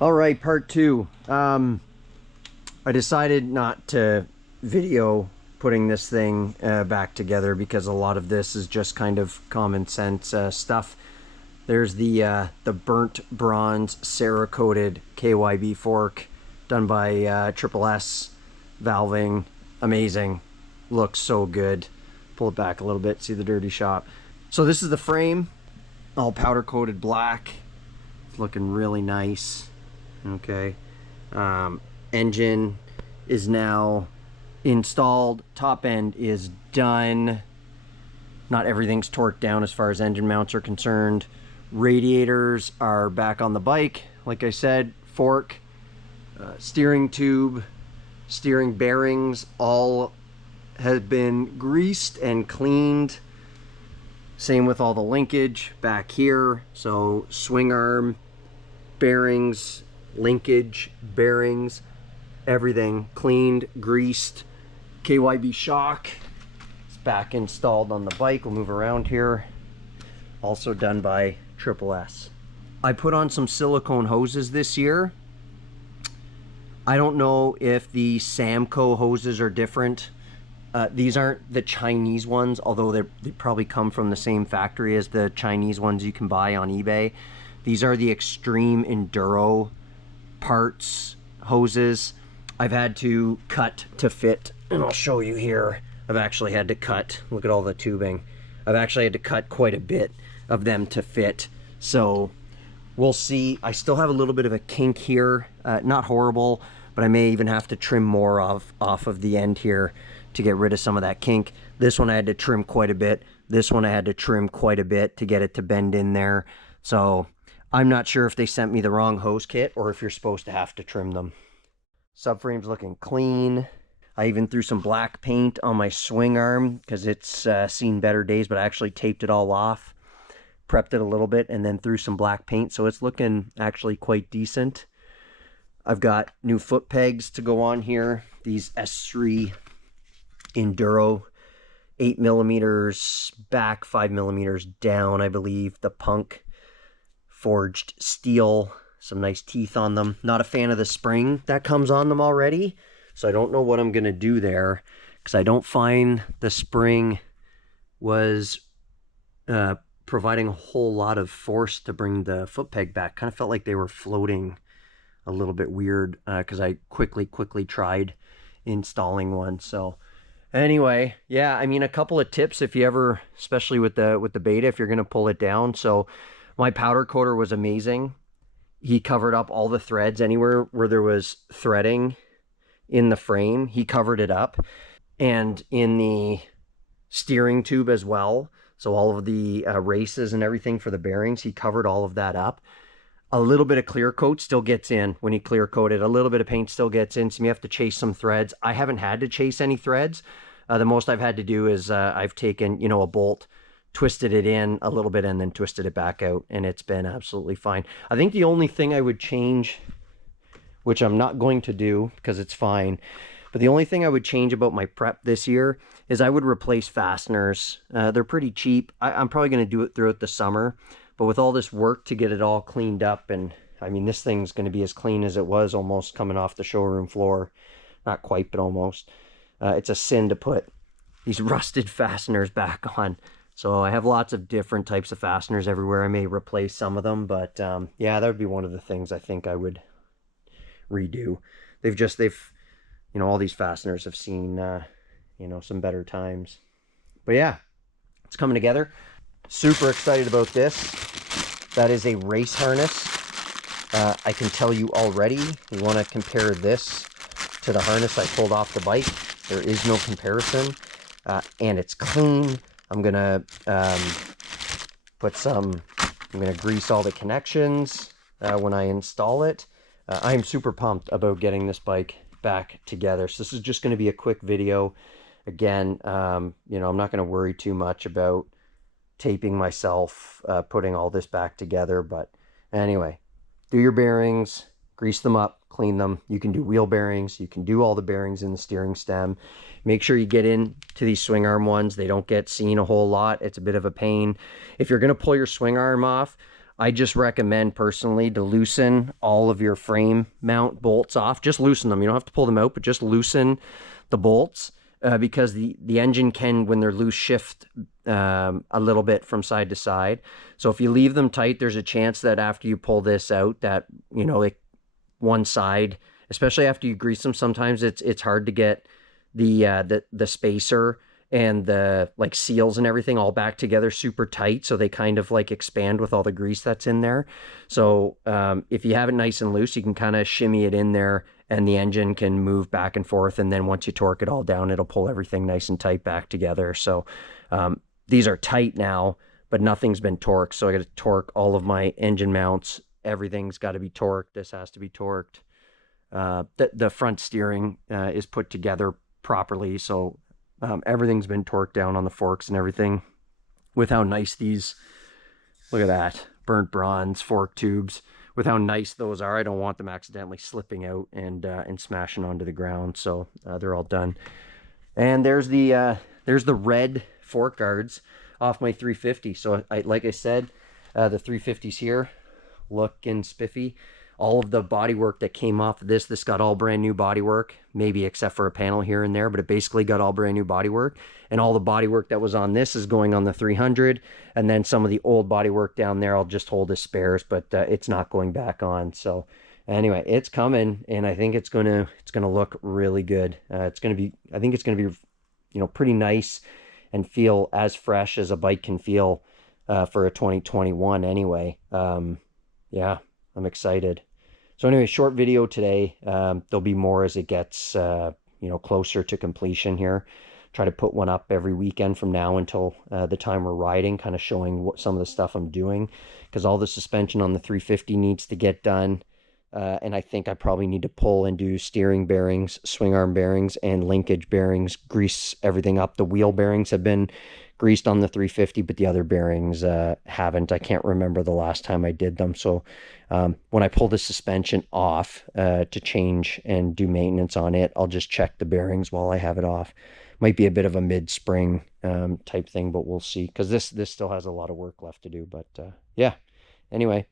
All right, part two. I decided not to video putting this thing back together because a lot of this is just kind of common sense stuff. There's the burnt bronze Cerakoted KYB fork done by Triple S valving. Amazing, looks so good. Pull it back a little bit, see the dirty shop. So this is the frame, all powder coated black. It's looking really nice. Okay, engine is now installed, top end is done. Not everything's torqued down as far as engine mounts are concerned. Radiators are back on the bike, like I said. Fork, steering tube, steering bearings all have been greased and cleaned. Same with all the linkage back here. So swing arm, bearings, linkage, bearings, everything cleaned, greased. KYB shock is back installed on the bike. We'll move around here. Also done by Triple S. I put on some silicone hoses this year. I don't know if the Samco hoses are different. These aren't the Chinese ones, although they probably come from the same factory as the Chinese ones you can buy on eBay. These are the Extreme Enduro parts hoses. I've had to cut to fit, and I'll show you here. I've actually had to cut, look at all the tubing. I've actually had to cut quite a bit of them to fit. So we'll see. I still have a little bit of a kink here, not horrible, but I may even have to trim more off of the end here to get rid of some of that kink. This one I had to trim quite a bit. This one I had to trim quite a bit to get it to bend in there. So I'm not sure if they sent me the wrong hose kit or if you're supposed to have to trim them. Subframe's looking clean. I even threw some black paint on my swing arm because it's seen better days, but I actually taped it all off, prepped it a little bit, and then threw some black paint. So it's looking actually quite decent. I've got new foot pegs to go on here. These S3 Enduro, 8 millimeters back, 5 millimeters down, I believe. The Punk forged steel, some nice teeth on them. Not a fan of the spring that comes on them already, so I don't know what I'm gonna do there, because I don't find the spring was providing a whole lot of force to bring the foot peg back. Kind of felt like they were floating a little bit weird, because I quickly tried installing one. So anyway, yeah, I mean, a couple of tips if you ever, especially with the Beta, if you're gonna pull it down. So my powder coater was amazing. He covered up all the threads. Anywhere where there was threading in the frame, he covered it up. And in the steering tube as well. So all of the races and everything for the bearings, he covered all of that up. A little bit of clear coat still gets in when he clear coated. A little bit of paint still gets in, so you have to chase some threads. I haven't had to chase any threads. The most I've had to do is I've taken, you know, a bolt, twisted it in a little bit, and then twisted it back out, and it's been absolutely fine. I think the only thing I would change, which I'm not going to do because it's fine, but the only thing I would change about my prep this year is I would replace fasteners. They're pretty cheap. I'm probably going to do it throughout the summer, but with all this work to get it all cleaned up, and I mean, this thing's going to be as clean as it was almost coming off the showroom floor. Not quite, but almost. It's a sin to put these rusted fasteners back on. So I have lots of different types of fasteners everywhere. I may replace some of them, but yeah, that would be one of the things I think I would redo. They've, you know, all these fasteners have seen, you know, some better times. But yeah, it's coming together. Super excited about this. That is a race harness. I can tell you already, you want to compare this to the harness I pulled off the bike. There is no comparison, and it's clean. I'm gonna grease all the connections when I install it. I'm super pumped about getting this bike back together. So this is just going to be a quick video. Again, you know, I'm not going to worry too much about taping myself, putting all this back together. But anyway, do your bearings, grease them up, clean them. You can do wheel bearings. You can do all the bearings in the steering stem. Make sure you get into these swing arm ones. They don't get seen a whole lot. It's a bit of a pain. If you're going to pull your swing arm off, I just recommend personally to loosen all of your frame mount bolts off. Just loosen them. You don't have to pull them out, but just loosen the bolts because the engine can, when they're loose, shift a little bit from side to side. So if you leave them tight, there's a chance that after you pull this out that, you know, like one side, especially after you grease them, sometimes it's hard to get the spacer and the like seals and everything all back together super tight, so they kind of like expand with all the grease that's in there. So if you have it nice and loose, you can kind of shimmy it in there and the engine can move back and forth, and then once you torque it all down, it'll pull everything nice and tight back together. So these are tight now, but nothing's been torqued, so I got to torque all of my engine mounts. Everything's got to be torqued. This has to be torqued. The front steering is put together properly, so everything's been torqued down on the forks and everything. With how nice these, look at that, burnt bronze fork tubes. With how nice those are, I don't want them accidentally slipping out and smashing onto the ground. So they're all done. And there's the red fork guards off my 350. So like I said, the 350s here looking spiffy. All of the bodywork that came off of this got all brand new bodywork, maybe except for a panel here and there, but it basically got all brand new bodywork. And all the bodywork that was on this is going on the 300, and then some of the old bodywork down there I'll just hold as spares, but it's not going back on. So anyway, it's coming, and I think it's gonna look really good. I think it's gonna be, you know, pretty nice and feel as fresh as a bike can feel for a 2021 anyway. Yeah, I'm excited. So anyway, short video today. There'll be more as it gets, you know, closer to completion here. Try to put one up every weekend from now until the time we're riding, kind of showing what some of the stuff I'm doing, because all the suspension on the 350 needs to get done. And I think I probably need to pull and do steering bearings, swing arm bearings, and linkage bearings, grease everything up. The wheel bearings have been greased on the 350, but the other bearings haven't. I can't remember the last time I did them. So when I pull the suspension off to change and do maintenance on it, I'll just check the bearings while I have it off. Might be a bit of a mid-spring type thing, but we'll see, because this still has a lot of work left to do. But yeah, anyway,